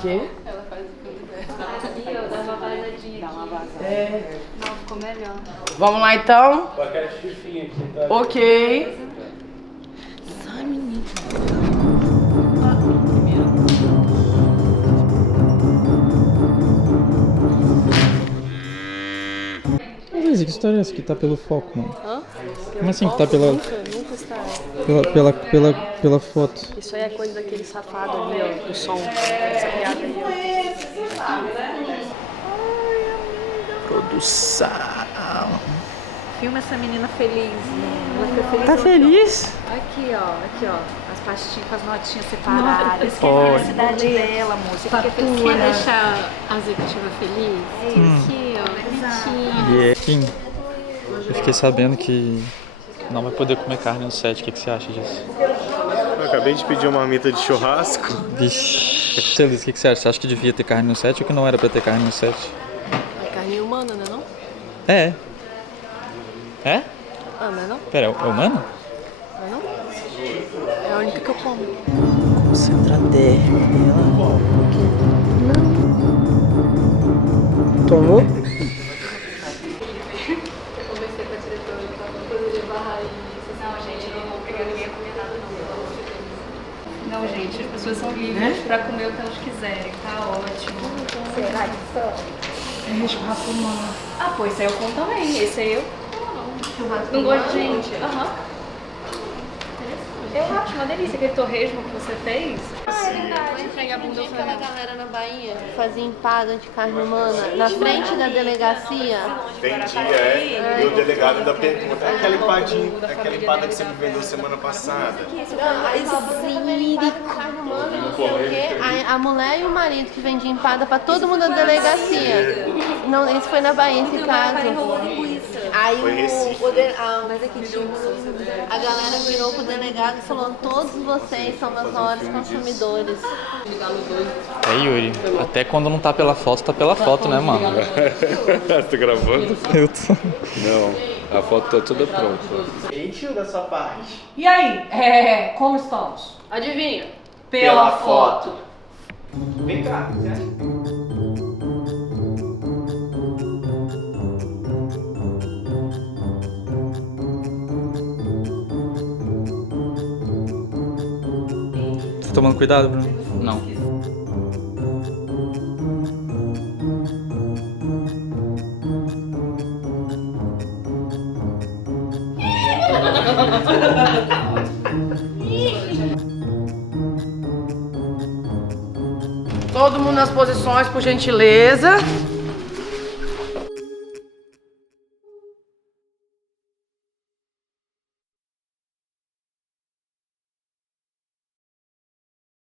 Quê? Ela faz o que quiser. Dá uma vazadinha. Dá uma vazada. É. Não, ficou melhor. Vamos lá então? Com aquela chifinha aqui, tá? Ok. Sai, menina. Luísa, que história é essa que tá pelo foco, mano? Hã? Como assim que tá pela... Nunca está. Pela foto? Isso aí é coisa daquele safado ali, ó, do som. Essa piada aí, Produção. Filma essa menina feliz. Ela fica feliz. Tá feliz? Aqui, ó. As pastinhas, com as notinhas separadas. Que é a felicidade dela, moça. Quer deixar a executiva feliz? Aqui, ó, bonitinho. E Kim, eu fiquei sabendo que não vai poder comer carne no set. O que você acha disso? Eu acabei de pedir uma marmita de churrasco. Vixe. Celise, o que você acha? Você acha que devia ter carne no set ou que não era pra ter carne no set? É carne humana, né não? É. É? Ah, não é não? Pera, é humano? Não é não? É a única que eu como. Concentra-te. Tomou? Conversei com a diretora pra poder barrar isso. Não, gente, eu não vou pegar ninguém a comer nada, não. Não, gente, as pessoas são livres pra comer o que elas quiserem, tá ótimo. Será que são? É churrasco humano. Ah, pô, esse aí eu como também. Esse aí eu Churrasco não gosto de humano? gente. Aham. Eu acho uma delícia aquele torresmo que você fez. Ah, é verdade. Tinha aquela galera na Bahia que fazia empada de carne humana na frente da delegacia. Vendia, e o delegado ainda pergunta, aquela empada que você me vendeu semana passada. Carne humana, não sei o quê. A mulher e o marido que vendiam empada pra todo mundo da delegacia. Não, isso foi na Bahia, esse caso. Aí Foi Recife. mas aqui tinha a galera virou pro delegado e falou: todos vocês são meus maiores consumidores. É, Yuri. Até quando não tá pela foto, né, mano? Você tá gravando? Eu tô... Não, a foto tá toda pronta. Gentil da sua parte. E aí, como estamos? Adivinha? Pela foto. Vem cá, você acha? Tá tomando cuidado, Bruno? Não. Todo mundo nas posições, por gentileza.